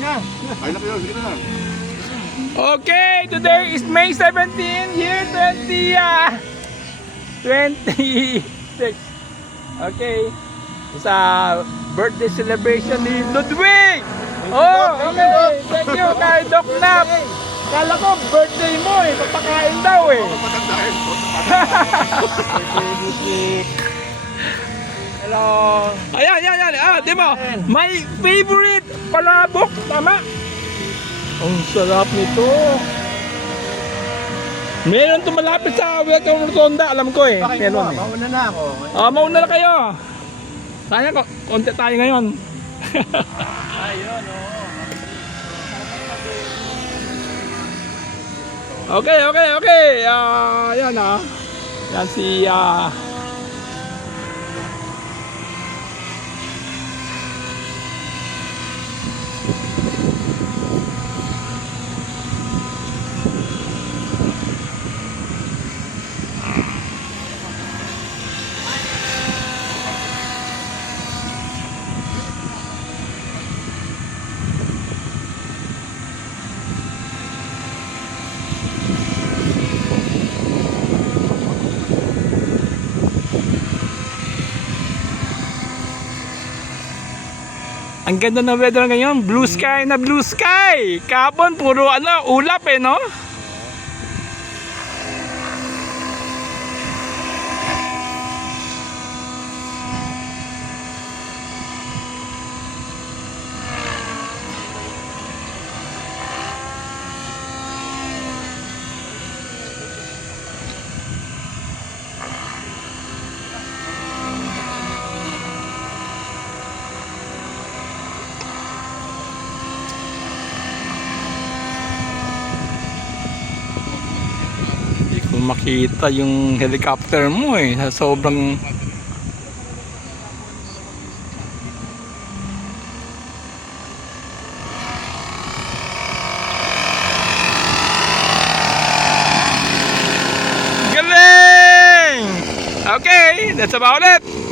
na. Ay na kayo, sige na. Okay, today is May 17, year 2026. Okay. Sa birthday celebration ni Ludwig. Oh, okay. Thank you kay Doc Nap. Kala ko birthday mo eh, papakain daw eh. Patandahin po. Hello. Ayan, yan, yan. Ah, di mo? My favorite palabok. Tama? Ang sarap nito. Meron to malapit sa Welcome Rotonda. Alam ko eh. Bakit mo? Meron eh. Mauna na ako. Mauna na kayo. Sayang, konti tayo ngayon. Ayun, oo. Okay. Yan Yan si ang ganda ng weather ngayon, blue sky na blue sky. Kahapon puro ulap eh, no? Hindi ko makita yung helicopter mo eh, sa sobrang galing! Okay, that's about it.